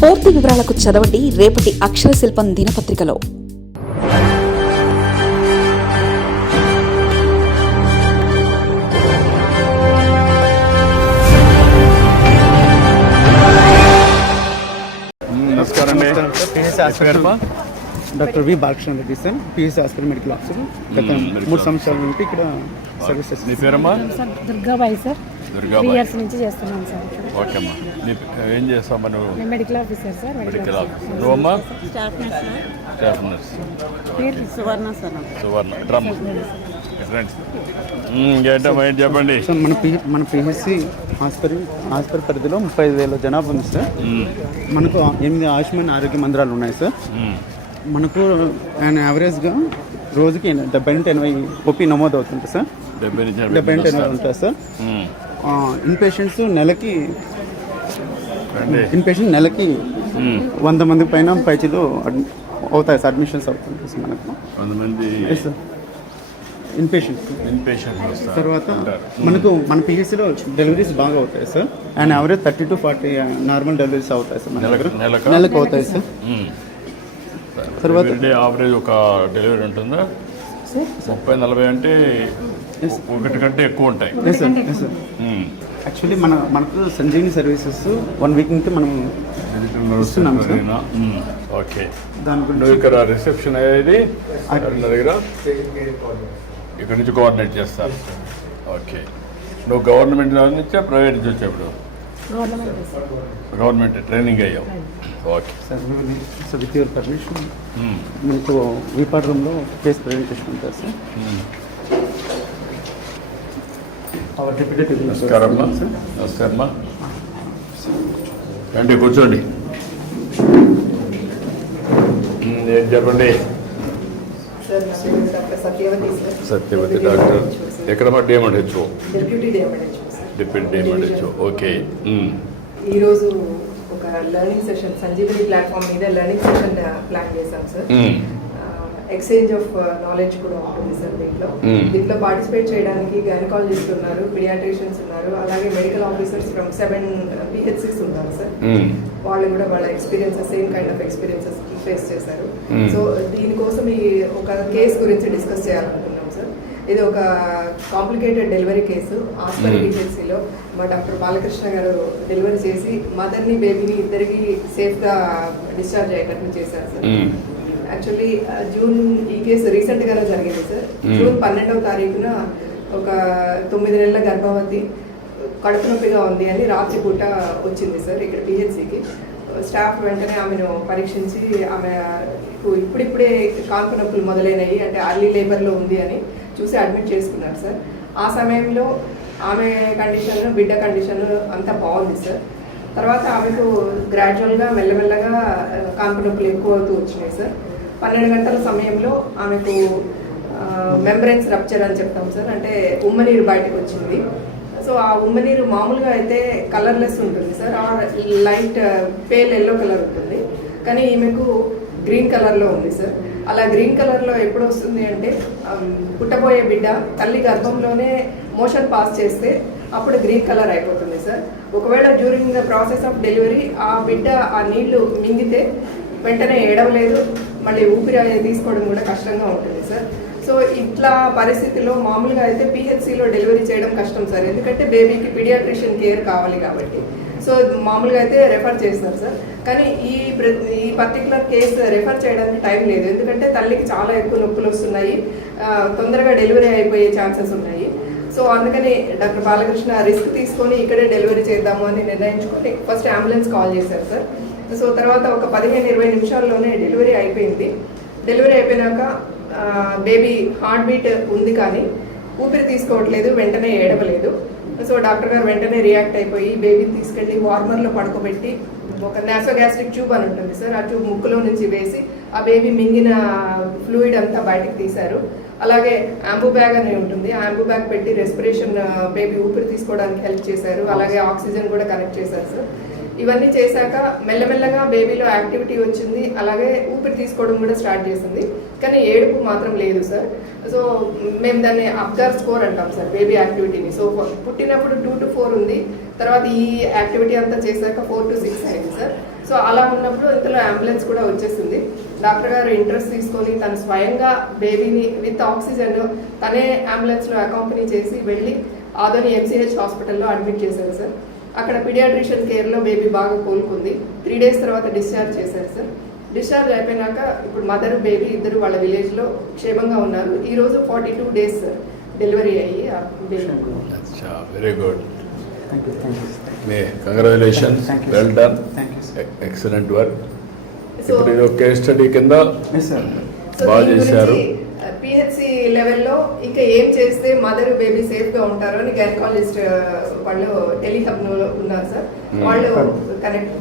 పూర్తి వివరాలకు చదవండి రేపటి అక్షర శిల్పం దినపత్రికలో. Doctor V Balakrishna Reddy sir, PSC hospital medical officer. గత 3 సంవత్సరాల నుండి ఇక్కడ సర్వీసెస్. నీ పేరమ్మా? దుర్గాబాయి సార్. దుర్గాబాయి. 3 years నుంచి చేస్తున్నాను సార్. ఓకే అమ్మా. ఏం చేస్తావు నువ్వు? నేను medical officer sir. Medical officer. నువ్వమ్మా? Staff nurse. పేరు సువర్ణ సార్. సువర్ణ. డ్రమ్ ఏంటమ్మా ఏంటి చెప్పండి. సార్ మన పిహెచ్సి హాస్పిటల్ పరిధిలో 35,000 జనాభా ఉంది సార్. మనకు 8 ఆయుష్మాన్ ఆరోగ్య మందిరాలు ఉన్నాయి సార్. మనకు యావరేజ్గా రోజుకి 70-80 ఓపీ నమోదు అవుతుంది సార్. 70-80 ఉంటుంది సార్. ఇన్పేషెంట్స్ నెలకి 100 మంది పైన పైచీలు అవుతాయి సార్. అడ్మిషన్స్ అవుతుంది సార్ మనకు 100 మంది ఇన్పేషెంట్స్. తర్వాత మనకు మన పిహెచ్సిలో డెలివరీస్ బాగా అవుతాయి sir. And average 30 to 40 normal deliveries అవుతాయి సార్. మన దగ్గర నెలకు అవుతాయి సార్. తర్వాత యావరేజ్ ఒక డెలివరీ ఉంటుందా? 30-40 అంటే ఒకటి కంటే ఎక్కువ ఉంటాయి. యాక్చువల్లీ మనకు సంజీవిని సర్వీసెస్ 1 వీక్ నుంచి మనం ఇస్తున్నాం సార్. ఓకే. దాని గురించి ఇక్కడ రిసెప్షన్ అయ్యేది దగ్గర ఇక్కడ నుంచి కోఆర్డినేట్ చేస్తారు. ఓకే. నువ్వు గవర్నమెంట్ నుంచా ప్రైవేట్ నుంచి వచ్చేప్పుడు? గవర్నమెంట్ ట్రైనింగ్ అయ్యావు. Okay sir. With your permission మనకు వీపాడ్ రూమ్లో కేసు ప్రజెంటేషన్ ఉంటారు సార్. నమస్కారమ్మా. నమస్కారమ్మా. రండి కూర్చోండి. ఏం చెప్పండి. సత్యవతి డాక్టర్. ఎక్కడమ్మా? డిఎంహెచ్ఓ. Deputy DMHO. ఓకే. ఈరోజు ఒక లెర్నింగ్ సెషన్ సంజీవని ప్లాట్ఫామ్ మీద లెర్నింగ్ సెషన్ ప్లాన్ చేశాం సార్. ఎక్స్చేంజ్ ఆఫ్ నాలెడ్జ్ కూడా ఉంటుంది సార్. దీంట్లో పార్టిసిపేట్ చేయడానికి గైనకాలజిస్ట్ ఉన్నారు, పీడియాట్రిషియన్స్ ఉన్నారు, అలాగే మెడికల్ ఆఫీసర్స్ ఫ్రమ్ 7 PHCs ఉన్నారు సార్. వాళ్ళు కూడా వాళ్ళ experiences same kind of experiences face చేశారు. సో దీనికోసం ఈ ఒక కేసు గురించి డిస్కస్ చేయాలనుకున్నాం సార్. ఇది ఒక కాంప్లికేటెడ్ డెలివరీ కేసు. హాస్పిటల్ పిహెచ్సిలో మా డాక్టర్ బాలకృష్ణ గారు డెలివరీ చేసి మదర్ని బేబీని ఇద్దరికి సేఫ్గా డిశ్చార్జ్ అయ్యేటట్టు చేశారు సార్. యాక్చువల్లీ జూన్ ఈ కేసు రీసెంట్గానే జరిగింది సార్. జూన్ 12వ తారీఖున ఒక 9 నెలల గర్భవతి కడుపు నొప్పిగా ఉంది అని రాత్రి పూట వచ్చింది సార్ ఇక్కడ పిహెచ్సికి. స్టాఫ్ వెంటనే ఆమెను పరీక్షించి ఆమె ఇప్పుడిప్పుడే కాన్పు నొప్పులు మొదలైనవి అంటే అర్లీ లేబర్లో ఉంది అని చూసి అడ్మిట్ చేసుకున్నారు సార్. ఆ సమయంలో ఆమె కండిషన్ బిడ్డ కండిషన్ అంతా బాగుంది సార్. తర్వాత ఆమెకు గ్రాడ్యువల్గా మెల్లమెల్లగా కాన్పు నొప్పులు ఎక్కువ అవుతూ వచ్చినాయి సార్. 12 గంటల సమయంలో ఆమెకు మెంబ్రెన్స్ రప్చర్ అని చెప్తాం సార్. అంటే ఉమ్మనీరు బయటకు వచ్చింది. సో ఆ ఉమ్మనీరు మామూలుగా అయితే కలర్లెస్ ఉంటుంది సార్. ఆ లైట్ పేల్ ఎల్లో కలర్ ఉంటుంది, కానీ ఈమెకు గ్రీన్ కలర్లో ఉంది సార్. అలా గ్రీన్ కలర్లో ఎప్పుడు వస్తుంది అంటే పుట్టబోయే బిడ్డ తల్లి గర్భంలోనే మోషన్ పాస్ చేస్తే అప్పుడు గ్రీన్ కలర్ అయిపోతుంది సార్. ఒకవేళ during the process of delivery ఆ బిడ్డ ఆ నీళ్లు మింగితే వెంటనే ఏడవలేదు, మళ్ళీ ఊపిరి తీసుకోవడం కూడా కష్టంగా ఉంటుంది సార్. సో ఇట్లా పరిస్థితిలో మామూలుగా అయితే పిహెచ్సిలో డెలివరీ చేయడం కష్టం సార్. ఎందుకంటే బేబీకి పీడియాట్రిషియన్ కేర్ కావాలి కాబట్టి. సో మామూలుగా అయితే రెఫర్ చేస్తారు సార్. కానీ ఈ పర్టికులర్ కేసు రెఫర్ చేయడానికి టైం లేదు. ఎందుకంటే తల్లికి చాలా ఎక్కువ నొప్పులు వస్తున్నాయి, తొందరగా డెలివరీ అయిపోయే ఛాన్సెస్ ఉన్నాయి. సో అందుకని డాక్టర్ బాలకృష్ణ రిస్క్ తీసుకొని ఇక్కడే డెలివరీ చేద్దాము అని నిర్ణయించుకొని ఫస్ట్ అంబులెన్స్ కాల్ చేశారు సార్. సో తర్వాత ఒక 15-20 నిమిషాల్లోనే డెలివరీ అయిపోయింది. డెలివరీ అయిపోయినాక బేబీ హార్ట్ బీట్ ఉంది కానీ ఊపిరి తీసుకోవట్లేదు, వెంటనే ఏడవలేదు. సో డాక్టర్ గారు వెంటనే రియాక్ట్ అయిపోయి బేబీని తీసుకెళ్ళి వార్మర్లో పడుకోబెట్టి ఒక నాసోగ్యాస్ట్రిక్ ట్యూబ్ అని ఉంటుంది సార్, ఆ ట్యూబ్ ముక్కులో నుంచి వేసి ఆ బేబీ మింగిన ఫ్లూయిడ్ అంతా బయటకు తీశారు. అలాగే యాంబూ బ్యాగ్ అని ఉంటుంది, ఆ యాంబూ బ్యాగ్ పెట్టి రెస్పిరేషన్ బేబీ ఊపిరి తీసుకోవడానికి హెల్ప్ చేశారు. అలాగే ఆక్సిజన్ కూడా కనెక్ట్ చేశారు సార్. ఇవన్నీ చేశాక మెల్లమెల్లగా బేబీలో యాక్టివిటీ వచ్చింది, అలాగే ఊపిరి తీసుకోవడం కూడా స్టార్ట్ చేసింది, కానీ ఏడుపు మాత్రం లేదు సార్. సో మేము దాన్ని అబ్జర్వ్ స్కోర్ అంటాం సార్ బేబీ యాక్టివిటీని. సో పుట్టినప్పుడు 2 to 4 ఉంది, తర్వాత ఈ యాక్టివిటీ అంతా చేశాక 4 to 6 అయింది సార్. సో అలా ఉన్నప్పుడు ఇంతలో అంబులెన్స్ కూడా వచ్చేసింది. డాక్టర్ గారు ఇంట్రెస్ట్ తీసుకొని తను స్వయంగా బేబీని విత్ ఆక్సిజన్ తనే అంబులెన్స్లో అకాంపనీ చేసి వెళ్ళి ఆదోని ఎంసీహెచ్ హాస్పిటల్లో అడ్మిట్ చేశారు సార్. అక్కడ పీడియాట్రిషియన్ కేర్లో బేబీ బాగా కోలుకుంది. 3 days తర్వాత డిశ్చార్జ్ చేశారు సార్. డిశ్చార్జ్ అయిపోయినాక ఇప్పుడు మదర్ బేబీ ఇద్దరు వాళ్ళ విలేజ్లో క్షేమంగా ఉన్నారు. ఈరోజు 42 days సార్ డెలివరీ అయ్యి ఆ baby. Very good. Thank you. Congratulations, well done, excellent work. ఇప్పుడు ఇది కేస్ స్టడీ కింద ఎస్ సార్. బాగా చేశారు. పిహెచ్సి లెవెల్లో ఇంకా ఏం చేస్తే మదర్ బేబీ సేఫ్ గా ఉంటారు అని గైనకాలజిస్ట్ వాళ్ళు టెలిహబ్ ఉన్నారు సార్. వాళ్ళు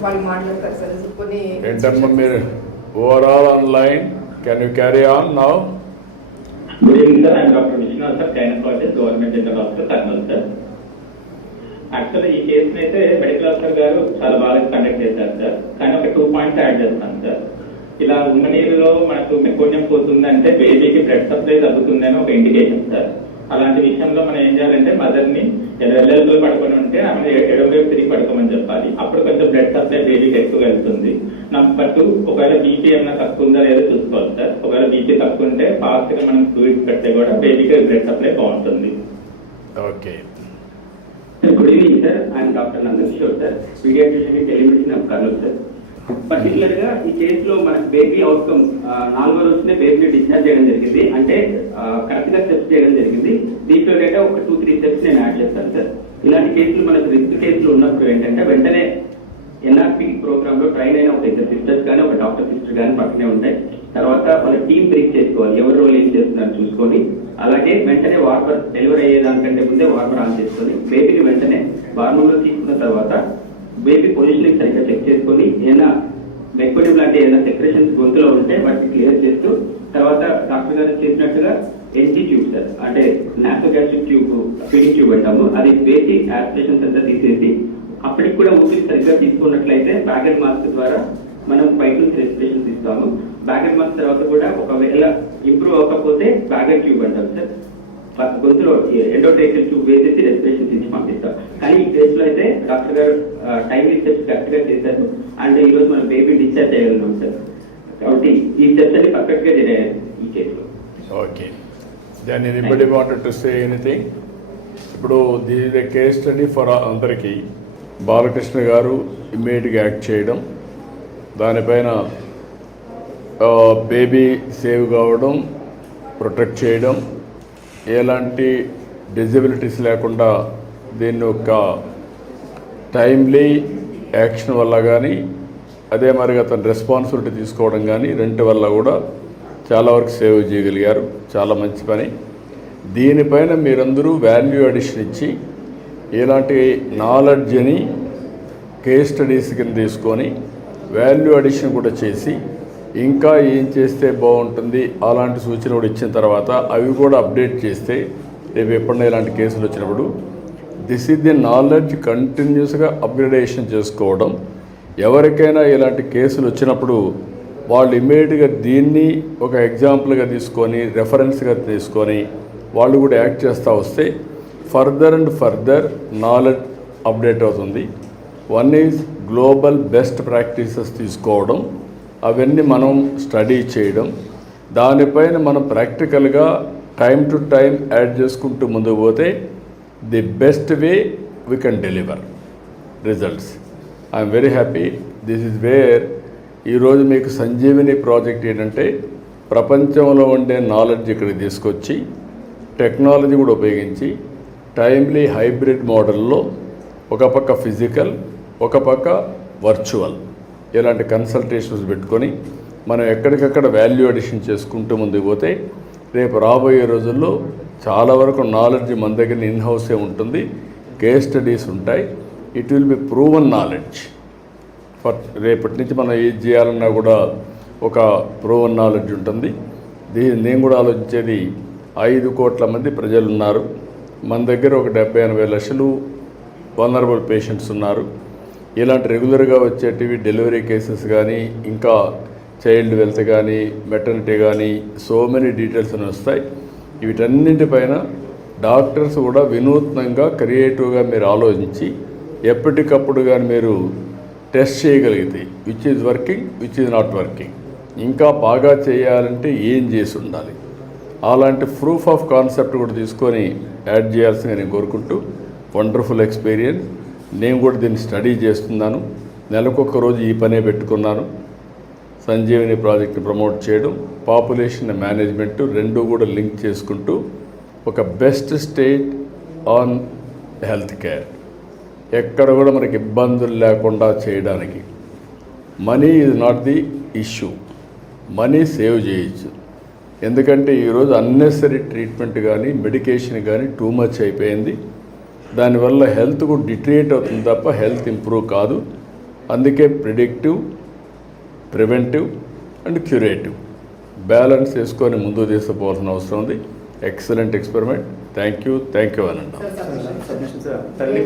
వాళ్ళు మాట్లాడతారు సార్. కొన్ని ఏంటమ్మా మీరు overall online, can you carry on now? Good evening sir, I'm doctor Vishwanath sir, gynaecologist, government general hospital, Kurnool sir. Actually ఈ కేసుని అయితే మెడికల్ ఆఫీసర్ గారు చాలా బాగా కండక్ట్ చేశారు సార్. కానీ ఒక 2 points యాడ్ చేస్తాను సార్. ఇలా ఉన్న నీళ్ళలో మనకు మెకోనియం పోతుందంటే బేబీకి బ్లడ్ సప్లై తగ్గుతుందని ఒక ఇండికేషన్ సార్. అలాంటి విషయంలో మనం ఏం చేయాలంటే మదర్ ని ఎల్లెల్బుల్ పడుకొని ఉంటే ఆమె ఎడమ వైపు తిరిగి పడుకోమని చెప్పాలి. అప్పుడు కొంచెం బ్లడ్ సప్లై బేబీకి ఎక్కువ వెళ్తుంది. నెంబర్ 2, ఒకవేళ బీపీ ఏమైనా తక్కువ ఉందా లేదో చూసుకోవాలి సార్. ఒకవేళ బీపీ తక్కువ ఉంటే ఫాస్ట్ గా మనం ఫ్లూయిడ్స్ పెడితే కూడా బేబీకి బ్లడ్ సప్లై బాగుంటుంది. Okay. Good evening sir, I'm doctor Nandakishore sir, paediatrician telemedicine of Kurnool sir. Particular గా ఈ కేసులో మనకు బేబీ అవుట్కమ్ 4వ రోజునే బేబీని డిశ్చార్జ్ చేయడం జరిగింది. అంటే కరెక్ట్ గా స్టెప్స్ చేయడం జరిగింది. దీంట్లో డేటా ఒక 2-3 స్టెప్స్ నేను యాడ్ చేస్తాను సార్. ఇలాంటి కేసులు మనకు రిస్క్ కేసులు ఉన్నప్పుడు ఏంటంటే వెంటనే ఎన్ఆర్పి ప్రోగ్రామ్ లో ట్రైన్ అయిన ఒక 2 సిస్టర్స్ కానీ ఒక డాక్టర్ సిస్టర్ కానీ పక్కనే ఉంటాయి. తర్వాత వాళ్ళ టీమ్ బ్రీఫ్ చేసుకోవాలి, ఎవరి రోల్ ఏం చేస్తున్నారు చూసుకొని. అలాగే వెంటనే వార్మర్ డెలివరీ అయ్యేదానికంటే ముందే వార్మర్ ఆన్ చేసుకొని బేబీని వెంటనే వార్మర్లో తీసుకున్న తర్వాత బేబీ పొజిషనింగ్ సరిగ్గా చెక్ చేసుకొని ఏదైనా మెకోనియం లాంటి ఏదైనా సెక్రేషన్స్ గొంతులో ఉంటే వాటిని క్లియర్ చేస్తూ తర్వాత డాక్టర్ గారు చేసినట్టుగా ఎన్జీ ట్యూబ్ సార్, అంటే నాసోగాస్ట్రిక్ ట్యూబ్, ఫీడింగ్ ట్యూబ్ అంటాము, అది వేసి యాస్పిరేషన్స్ అంతా తీసేసి అప్పటికి కూడా ఊపిరి సరిగ్గా తీసుకున్నట్లయితే బ్యాగెడ్ మాస్క్ ద్వారా మనం బయట నుంచి రెస్పిరేషన్స్ ఇస్తాము. బ్యాగెడ్ మాస్క్ తర్వాత కూడా ఒకవేళ ఇంప్రూవ్ అవ్వకపోతే బ్యాగెడ్ ట్యూబ్ అంటాం సార్. గొంతులో ఎండోట్రేకియల్ ట్యూబ్ వేసేసి రెస్పిరేషన్స్ ఇచ్చి పంపిస్తాం. కానీ ఈ కేసులో అయితే డాక్టర్ గారు టైమింగ్ స్టెప్స్ కరెక్ట్ గా చేశారు. అండ్ ఈ రోజు మనం బేబీ డిశ్చార్జ్ చేయగలుగుతాం సార్. కాబట్టి ఈ స్టెప్స్ అన్ని పర్ఫెక్ట్ గా జరిగాయి ఈ కేసులో. Okay. Then anybody wanted to say anything? ఇప్పుడు ది కేస్ స్టడీ ఫర్ అందరికీ బాలకృష్ణ గారు ఇమ్మీడియట్గా యాక్ట్ చేయడం, దానిపైన బేబీ సేవ్ కావడం, ప్రొటెక్ట్ చేయడం, ఎలాంటి డిజబిలిటీస్ లేకుండా దీన్ని ఒక టైమ్లీ యాక్షన్ వల్ల కానీ అదే మరిగా తన రెస్పాన్సిబిలిటీ తీసుకోవడం కానీ రెంటి వల్ల కూడా చాలా వరకు సేవ్ చేయగలిగారు. చాలా మంచి పని. దీనిపైన మీరందరూ వాల్యూ అడిషన్ ఇచ్చి ఇలాంటి నాలెడ్జ్ని కేస్ స్టడీస్ కింద తీసుకొని వాల్యూ అడిషన్ కూడా చేసి ఇంకా ఏం చేస్తే బాగుంటుంది అలాంటి సూచన కూడా ఇచ్చిన తర్వాత అవి కూడా అప్డేట్ చేస్తే రేపు ఎప్పుడైనా ఇలాంటి కేసులు వచ్చినప్పుడు దిస్ ఈజ్ ది నాలెడ్జ్ కంటిన్యూస్గా అప్గ్రేడేషన్ చేసుకోవడం. ఎవరికైనా ఇలాంటి కేసులు వచ్చినప్పుడు వాళ్ళు ఇమ్మీడియట్గా దీన్ని ఒక ఎగ్జాంపుల్గా తీసుకొని రెఫరెన్స్గా తీసుకొని వాళ్ళు కూడా యాక్ట్ చేస్తూ వస్తే further and further knowledge update అవుతుంది. One is global best practices తీసుకోవడం, అవన్నీ మనం స్టడీ చేయడం, దానిపైన మనం ప్రాక్టికల్గా టైం టు టైం యాడ్ చేసుకుంటూ ముందుకు పోతే the best way we can deliver results. I'm very happy. This is where ఈరోజు మీకు సంజీవిని ప్రాజెక్ట్ ఏంటంటే ప్రపంచంలో ఉండే నాలెడ్జ్ ఇక్కడికి తీసుకొచ్చి టెక్నాలజీ కూడా ఉపయోగించి టైమ్లీ హైబ్రిడ్ మోడల్లో ఒక పక్క ఫిజికల్ ఒక పక్క వర్చువల్ ఇలాంటి కన్సల్టేషన్స్ పెట్టుకొని మనం ఎక్కడికక్కడ వాల్యూ అడిషన్ చేసుకుంటూ ముందుకు పోతే రేపు రాబోయే రోజుల్లో చాలా వరకు నాలెడ్జ్ మన దగ్గర ఇన్ హౌసే ఉంటుంది. కేస్ స్టడీస్ ఉంటాయి. It will be proven knowledge for రేపటి నుంచి మనం ఏది చేయాలన్నా కూడా ఒక ప్రూవన్ నాలెడ్జ్ ఉంటుంది. నేను కూడా ఆలోచించేది 5 కోట్ల మంది ప్రజలు ఉన్నారు. మన దగ్గర ఒక 70-80 లక్షలు వల్నరబుల్ పేషెంట్స్ ఉన్నారు. ఇలాంటి రెగ్యులర్గా వచ్చేటివి డెలివరీ కేసెస్ కానీ ఇంకా చైల్డ్ వెల్త్ కానీ మెటర్నిటీ కానీ సో మెనీ డీటెయిల్స్ అని వస్తాయి. వీటన్నింటిపైన డాక్టర్స్ కూడా వినూత్నంగా క్రియేటివ్గా మీరు ఆలోచించి ఎప్పటికప్పుడు కానీ మీరు టెస్ట్ చేయగలిగితే which is working, which is not working, ఇంకా బాగా చేయాలంటే ఏం చేసి ఉండాలి, అలాంటి ప్రూఫ్ ఆఫ్ కాన్సెప్ట్ కూడా తీసుకొని యాడ్ చేయాల్సిందిగా నేను కోరుకుంటూ, వండర్ఫుల్ ఎక్స్పీరియన్స్. నేను కూడా దీన్ని స్టడీ చేస్తున్నాను. నెలకొక రోజు ఈ పనే పెట్టుకున్నాను. సంజీవని ప్రాజెక్ట్ని ప్రమోట్ చేయడం, పాపులేషన్ మేనేజ్మెంట్ రెండు కూడా లింక్ చేసుకుంటూ ఒక best state on health care, ఎక్కడ కూడా మనకి ఇబ్బందులు లేకుండా చేయడానికి. Money is not the issue, money save చేయొచ్చు. ఎందుకంటే ఈరోజు అన్నెసరీ ట్రీట్మెంట్ కానీ మెడికేషన్ కానీ టూ మచ్ అయిపోయింది. దానివల్ల హెల్త్ కూడా డిట్రియేట్ అవుతుంది తప్ప హెల్త్ ఇంప్రూవ్ కాదు. అందుకే predictive, preventive and curative balance చేసుకొని ముందుకు తీసుకుపోవాల్సిన అవసరం ఉంది. Excellent experiment. థ్యాంక్ యూ అనండి. తల్లి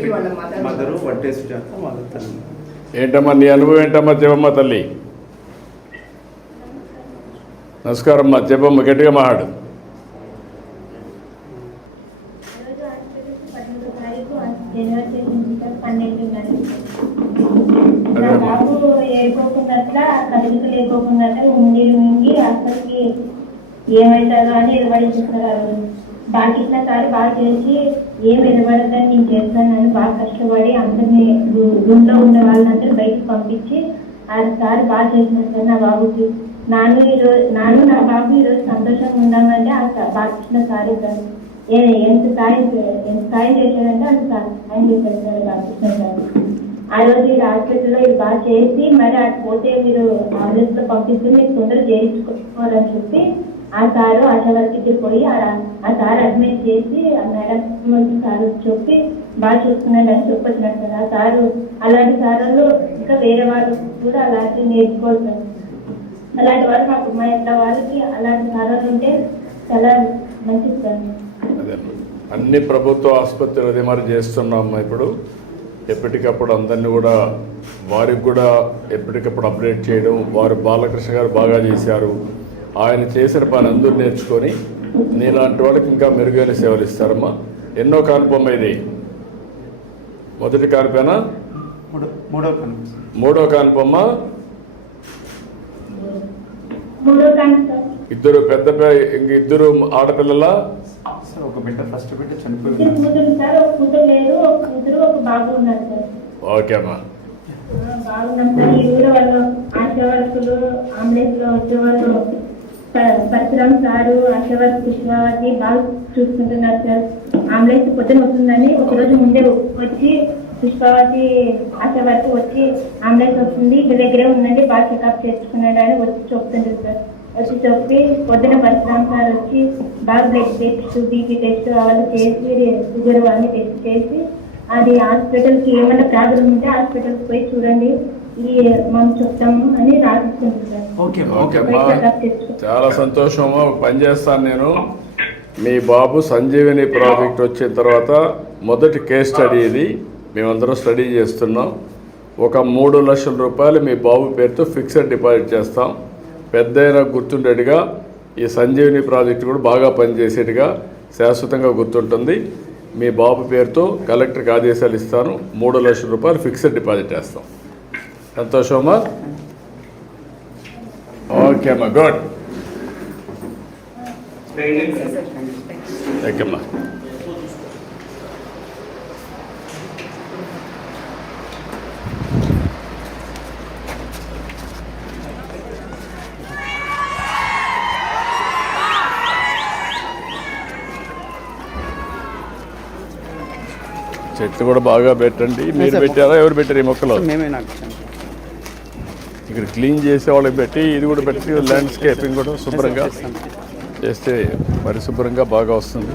మదరు వన్ టేస్ట్ చేస్తాం, వాళ్ళ తల్లి. ఏంటమ్మా నీ అనుభవం ఏంటమ్మా? చెప్పమ్మా తల్లి. నమస్కారం అమ్మా, చెప్పమ్మా, గట్టిగా మాట్లాడు. నా బాబు ఏడుకోకున్నట్ల కదులుకు లేకోకున్నట్ల ఉండి ఉండి అసలుకి ఏమవుతుందో అని ఎదుబడిస్తున్నారు. బాగా సారి బాగా చేసి ఏం ఎదుబడదని నేను చేస్తానని బాగా కష్టపడి అందరినీ రూమ్లో ఉండే వాళ్ళందరూ బయటకు పంపించి ఆ సారి బాగా చేసినారు సార్. నా బాబుకి నాను నా బాబు ఈరోజు సంతోషంగా ఉన్నామంటే ఆ బాలకృష్ణ సారీ సార్. ఎంత సాయం చేశాడంటే అంత సాయం చేశాడు సార్ బాలకృష్ణ సార్. ఆ రోజు ఈ హాస్పిటల్లో ఇది బాగా చేసి మరి అటు పోతే మీరు ఆంబులెన్స్లో పంపిస్తే మీరు తొందరగా చేయించుకోవాలని చెప్పి ఆ సారు ఆశా వర్కర్కి పోయి ఆ సార్ అడ్మిట్ చేసి ఆ మేడం సార్ చెప్పి బాగా చూసుకున్నాడు అని చెప్పొచ్చినాడు సార్. ఆ సారు అలాంటి సార్లు ఇంకా వేరే వాళ్ళు కూడా అలాంటివి నేర్చుకోవాలి సార్. అలాంటి వాళ్ళు మాకు మా ఇంట్లో వాళ్ళకి అలాంటి సార్లు ఉంటే చాలా మంచిది సార్. అదే అన్ని ప్రభుత్వ ఆసుపత్రులు అదే మరి చేస్తున్నాం ఇప్పుడు. ఎప్పటికప్పుడు అందరినీ కూడా వారికి కూడా ఎప్పటికప్పుడు అప్డేట్ చేయడం. వారు బాలకృష్ణ గారు బాగా చేశారు, ఆయన చేసిన పని అందరూ నేర్చుకొని నీలాంటి వాళ్ళకి ఇంకా మెరుగైన సేవలు ఇస్తారమ్మా. ఎన్నో కానుపమ్మ ఇది? మొదటి కానుపేనా? మూడో కానుపమ్మ. ఇద్దరు పెద్ద ఇద్దరు ఆడపిల్లల? ఒక బిడ్డ, ఫస్ట్ బిడ్డ చనిపోయింది. ఓకే అమ్మా. బాగున్నాం సార్. ఈ ఊరు వాళ్ళు ఆశా వర్కులు అంబులెన్స్ లో వచ్చేవాళ్ళు పరశురామ్ సారు, ఆశా వర్క్ పుష్పవతి బాగా చూసుకుంటున్నారు సార్. అంబులెన్స్ పొద్దున వస్తుందని ఒకరోజు ముందే వచ్చి పుష్పవతి ఆశా వర్క్ వచ్చి అంబులెన్స్ వస్తుంది ఇంటి దగ్గరే ఉందండి బాగా చెకప్ చేసుకున్నాడు అని వచ్చి చెప్తుంటారు సార్. వచ్చి చెప్పి పొద్దున పరశురామ్ సార్ వచ్చి బాగా బ్లడ్ టెస్ట్, బీపీ టెస్ట్ అవన్నీ చేసి షుగర్ అవన్నీ టెస్ట్ చేసి అది హాస్పిటల్కి ఏమైనా ప్రాబ్లం ఉంటే హాస్పిటల్కి పోయి చూడండి మనం చెప్తాము అని రాసిస్తుంటారు. చాలా సంతోషమా. ఒక పని చేస్తాను నేను. మీ బాబు సంజీవని ప్రాజెక్ట్ వచ్చిన తర్వాత మొదటి కేస్ స్టడీ ఇది మేమందరం స్టడీ చేస్తున్నాం. ఒక 3 లక్షల రూపాయలు మీ బాబు పేరుతో ఫిక్స్డ్ డిపాజిట్ చేస్తాం. పెద్దయినా గుర్తుండేట్టుగా ఈ సంజీవని ప్రాజెక్ట్ కూడా బాగా పనిచేసేట్టుగా శాశ్వతంగా గుర్తుంటుంది. మీ బాబు పేరుతో కలెక్టర్కి ఆదేశాలు ఇస్తాను. 3 లక్షల రూపాయలు ఫిక్స్డ్ డిపాజిట్ చేస్తాం. సంతోషమా? ఓకే అమ్మా, గుడ్. ఓకే అమ్మా. చెట్లు కూడా బాగా పెట్టండి. మీరు పెట్టారా? ఎవరు పెట్టారు ఈ మొక్కలు? మేమే నాకు ఇక్కడ క్లీన్ చేసే వాళ్ళకి పెట్టి ఇది కూడా పెట్టి ల్యాండ్స్కేపింగ్ కూడా శుభ్రంగా చేస్తే పరిశుభ్రంగా బాగా వస్తుంది.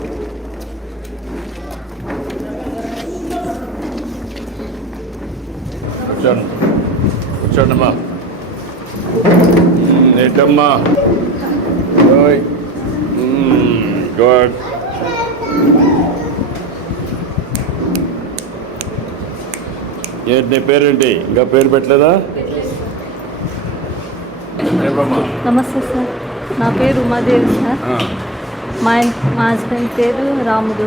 కూర్చోండమ్మా. ఏంటమ్మా? గుడ్. ఏంటి నీ పేరేంటి? ఇంకా పేరు పెట్టలేదా? నమస్తే సార్, నా పేరు ఉమాదేవి సార్. మా హస్బెండ్ పేరు రాముడు.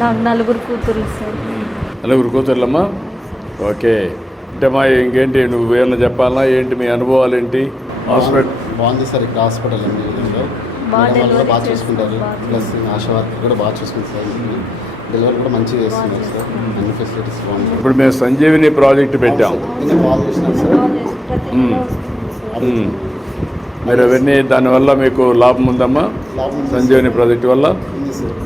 నాకు 4 కూతుర్లు సార్. 4 కూతుర్లమ్మా? ఓకే. ఏంటమ్మా ఇంకేంటి నువ్వు ఏమన్నా చెప్పాలన్నా ఏంటి మీ అనుభవాలు ఏంటి హాస్పిటల్? బాగుంది సార్ ఇక్కడ హాస్పిటల్ అండి విధంగా మేడం వాళ్ళు కూడా బాగా చూసుకుంటారు, ప్లస్ ఆశా వర్కర్ కూడా బాగా చూసుకుంటారు సార్. డెలివరీ కూడా మంచిగా చేస్తున్నారు సార్, అన్ని ఫెసిలిటీస్ బాగుంటాయి. ఇప్పుడు మేము సంజీవిని ప్రాజెక్ట్ పెట్టాం, నేను కాల్ చేసినాను సార్. మీరు అవన్నీ దానివల్ల మీకు లాభం ఉందమ్మా సంజీవిని ప్రాజెక్ట్ వల్ల?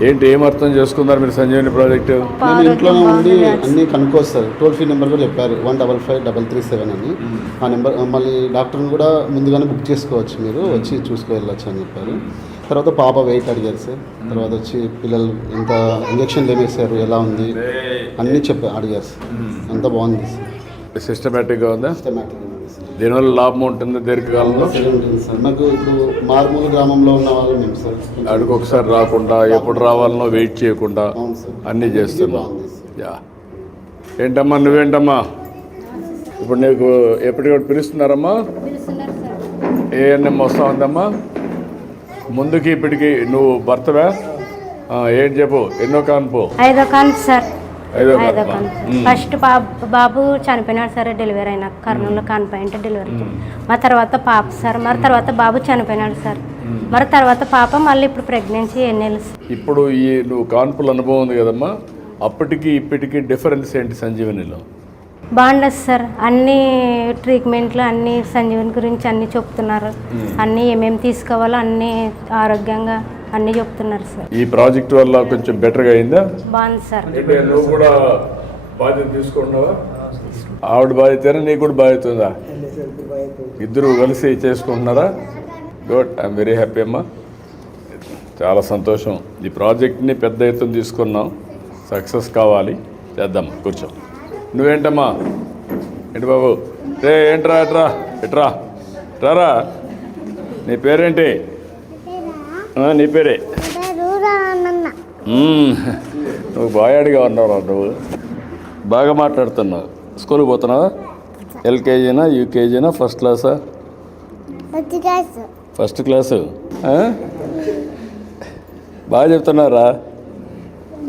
ఏంటి ఏం అర్థం చేసుకున్నారు మీరు సంజీవిని ప్రాజెక్టు? మేము ఇంట్లోనే ఉండి అన్నీ కనుక్కోవచ్చు సార్. టోల్ ఫ్రీ నెంబర్ కూడా చెప్పారు 155-337 అని. ఆ నెంబర్ మళ్ళీ డాక్టర్ని కూడా ముందుగానే బుక్ చేసుకోవచ్చు, మీరు వచ్చి చూసుకువెళ్ళచ్చు అని చెప్పారు. తర్వాత పాప వెయిట్ అడిగారు సార్. తర్వాత వచ్చి పిల్లలు ఎంత ఇంజక్షన్లు ఏమి వేసారు, ఎలా ఉంది అన్నీ అడిగారు సార్. అంతా బాగుంది సార్, సిస్టమేటిక్గా ఉందా? సిస్టమేటిక్గా ఉంది సార్. దీనివల్ల లాభం ఉంటుంది దీర్ఘకాలంలో? సార్ మాకు ఇప్పుడు మారుమూల గ్రామంలో ఉన్న వాళ్ళు మేము సార్, అడుగు ఒకసారి రాకుండా ఎప్పుడు రావాలనో వెయిట్ చేయకుండా అవును సార్, అన్నీ చేస్తున్నాం. బాగుంది సార్. యా ఏంటమ్మా నువ్వేంటమ్మా ఇప్పుడు నీకు ఎప్పటికప్పుడు పిలుస్తున్నారమ్మా? ఏఎన్ఎం వస్తా ఉందమ్మా ముందుకి ఇప్పటికి? నువ్వు భర్తవా? ఏంటి చెప్పు, ఎన్నో కాన్పు? 5వ కాన్పు సార్. 5వ 5వ కాన్పు. ఫస్ట్ బాబు చనిపోయినాడు సార్, డెలివరీ అయినా కర్నూలులో కాన్పోయింటే డెలివరీ. మరి తర్వాత పాప సార్, మరి తర్వాత బాబు చనిపోయినాడు సార్, మరి తర్వాత పాప, మళ్ళీ ఇప్పుడు ప్రెగ్నెన్సీ 8 నెలలు. ఇప్పుడు ఈ నువ్వు కాన్పుల అనుభవం ఉంది కదమ్మా, అప్పటికి ఇప్పటికి డిఫరెన్స్ ఏంటి సంజీవనిలో? బాగుండదు సార్, అన్ని ట్రీట్మెంట్లు అన్ని సంజీవని గురించి అన్నీ చెప్తున్నారు, అన్నీ ఏమేమి తీసుకోవాలో అన్నీ ఆరోగ్యంగా అన్నీ చెప్తున్నారు సార్. ఈ ప్రాజెక్ట్ వల్ల కొంచెం బెటర్గా అయిందా? బాగుంది సార్. నువ్వు కూడా బాధ్యత తీసుకుంటున్నావా? ఆవిడ బాధ్యత నీకు కూడా బాధ్యత ఉందా? ఇద్దరు కలిసి చేసుకుంటున్నారా? గుడ్, ఐఎమ్ వెరీ హ్యాపీ అమ్మా, చాలా సంతోషం. ఈ ప్రాజెక్ట్ని పెద్ద ఎత్తున తీసుకున్నాం, సక్సెస్ కావాలి, చేద్దాం. కూర్చో. నువ్వేంటమ్మా? ఏంటి బాబు? రే ఏంట్రా ఎట్రా ఎట్రా రారా, నీ పేరేంటి? నీ పేరే? నువ్వు బాయాడిగా ఉన్నావు, నువ్వు బాగా మాట్లాడుతున్నావు. స్కూల్కి పోతున్నావా? ఎల్కేజీనా, యూకేజీనా, ఫస్ట్ క్లాసా? First class. బాగా చెప్తున్నారా?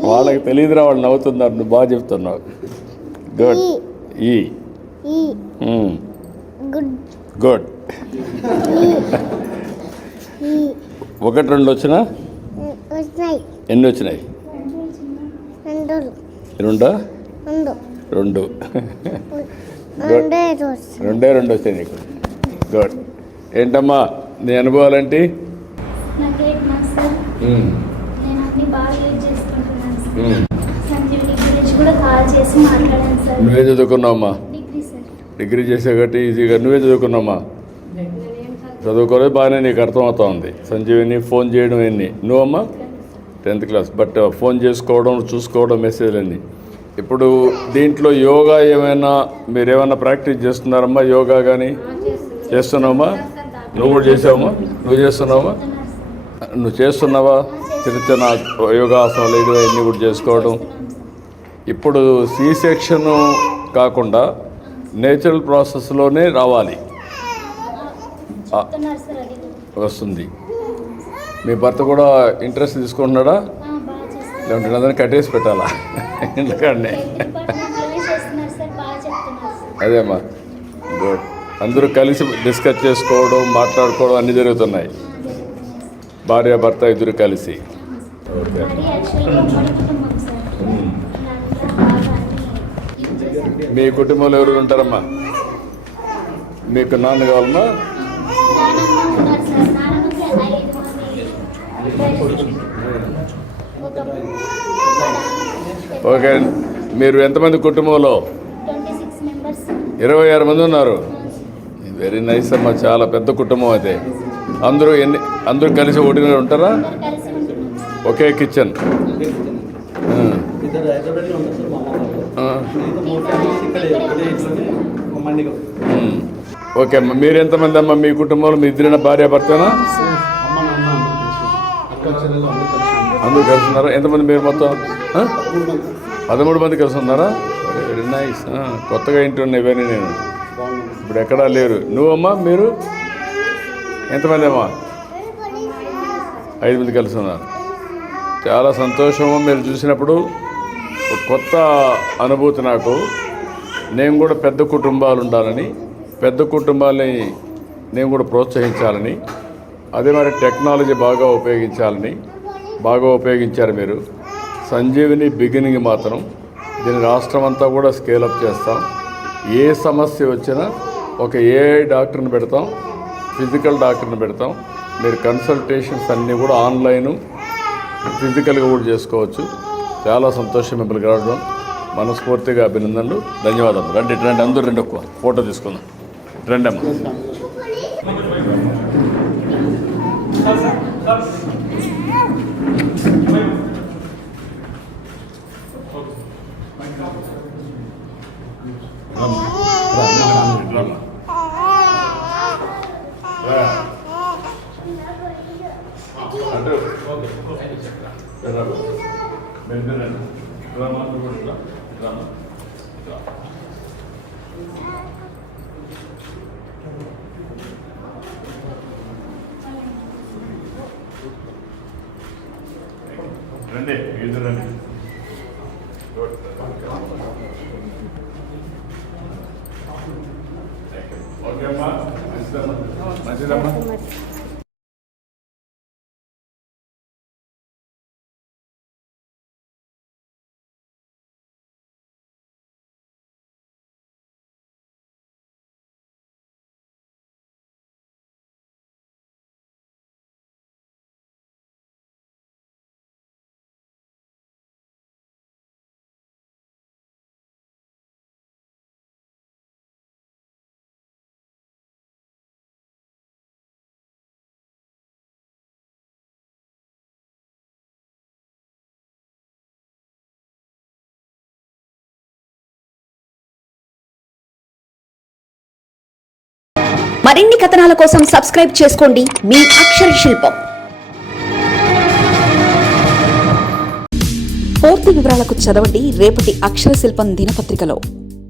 వాళ్ళకి తెలియదురా, వాళ్ళు నవ్వుతున్నారు, నువ్వు బాగా చెప్తున్నావు. గుడ్. గుడ్. 1, 2 వచ్చినా? ఎన్ని వచ్చినాయి? 2. 2. 2 వచ్చాయి నీకు. గుడ్. ఏంటమ్మా నీ అనుభవాలేంటి? నాకు 8 months సార్. నేను అన్ని బాగా యూజ్ చేసుకుంటున్నాను సార్. సంజీవిని గురించి కూడా కాల్ చేసి మాట్లాడాను సార్. నువ్వే చదువుకున్నావమ్మా? Degree sir. డిగ్రీ చేసే కాబట్టి ఈజీగా నువ్వే చదువుకున్నావమ్మా? చదువుకోలేదు, బాగానే నీకు అర్థమవుతా ఉంది. సంజీవిని ఫోన్ చేయడం ఎన్ని? నువ్వమ్మా 10th క్లాస్, బట్ ఫోన్ చేసుకోవడం, చూసుకోవడం, మెసేజ్లు అన్నీ. ఇప్పుడు దీంట్లో యోగా ఏమైనా మీరేమైనా ప్రాక్టీస్ చేస్తున్నారమ్మా? యోగా కానీ చేస్తున్నావమ్మా? నువ్వు కూడా చేసావమ్మా? నువ్వు చేస్తున్నావమ్మా? నువ్వు చేస్తున్నావా? చిన్న చిన్న యోగాసనాలు ఇవన్నీ కూడా చేసుకోవడం. ఇప్పుడు సి సెక్షన్ కాకుండా నేచురల్ ప్రాసెస్లోనే రావాలి వస్తుంది. మీ భర్త కూడా ఇంట్రెస్ట్ తీసుకుంటున్నాడా? లేదంటే అదని కట్టేసి పెట్టాలా ఎందుకండి? అదేమ్మా, గుడ్. అందరూ కలిసి డిస్కస్ చేసుకోవడం, మాట్లాడుకోవడం అన్నీ జరుగుతున్నాయి, భార్య భర్త ఇద్దరు కలిసి. ఓకే. మీ కుటుంబంలో ఎవరు ఉంటారమ్మా? మీకు నాన్న కావాలమ్మా? ఓకే. మీరు ఎంతమంది కుటుంబంలో? 26 మంది ఉన్నారు. వెరీ నైస్ అమ్మా, చాలా పెద్ద కుటుంబం అయితే. అందరూ కలిసి ఒకటిగా ఉంటారా? ఒకే కిచెన్. ఓకే అమ్మా. మీరు ఎంతమంది అమ్మా మీ కుటుంబంలో? మీ ఇద్దరైనా భార్య భర్తనా? అందరూ కలిసి ఉన్నారా? ఎంతమంది మీరు మొత్తం? 13 మంది కలిసి ఉన్నారా? Very nice. కొత్తగా ఇంటి ఉన్నాయి ఇవన్నీ, నేను ఇప్పుడు ఎక్కడా లేరు. నువ్వమ్మా? మీరు ఎంతమంది అమ్మా? 5 మంది కలిసి ఉన్నారు. చాలా సంతోషము. మీరు చూసినప్పుడు ఒక కొత్త అనుభూతి నాకు. నేను కూడా పెద్ద కుటుంబాలు ఉండాలని, పెద్ద కుటుంబాలని నేను కూడా ప్రోత్సహించాలని, అదే మరి టెక్నాలజీ బాగా ఉపయోగించారు మీరు. సంజీవిని బిగినింగ్ మాత్రం దీని రాష్ట్రం అంతా కూడా స్కేలప్ చేస్తాం. ఏ సమస్య వచ్చినా ఒక ఏఐ డాక్టర్ని పెడతాం, ఫిజికల్ డాక్టర్ని పెడతాం. మీరు కన్సల్టేషన్స్ అన్నీ కూడా ఆన్లైను, ఫిజికల్గా కూడా చేసుకోవచ్చు. చాలా సంతోషం మిమ్మల్ని కలవడం. మనస్ఫూర్తిగా అభినందనలు, ధన్యవాదాలు. రండి అందరూ రండి, ఒక్క ఫోటో తీసుకుందాం. రండి అమ్మా. రండి ఎదురండి. ఓకే అమ్మా, మంచిదమ్మా. మరిన్ని కథనాల కోసం సబ్స్క్రైబ్ చేసుకోండి మీ అక్షర శిల్పం. పూర్తి వివరాలకు చదవండి రేపటి అక్షర శిల్పం దినపత్రికలో.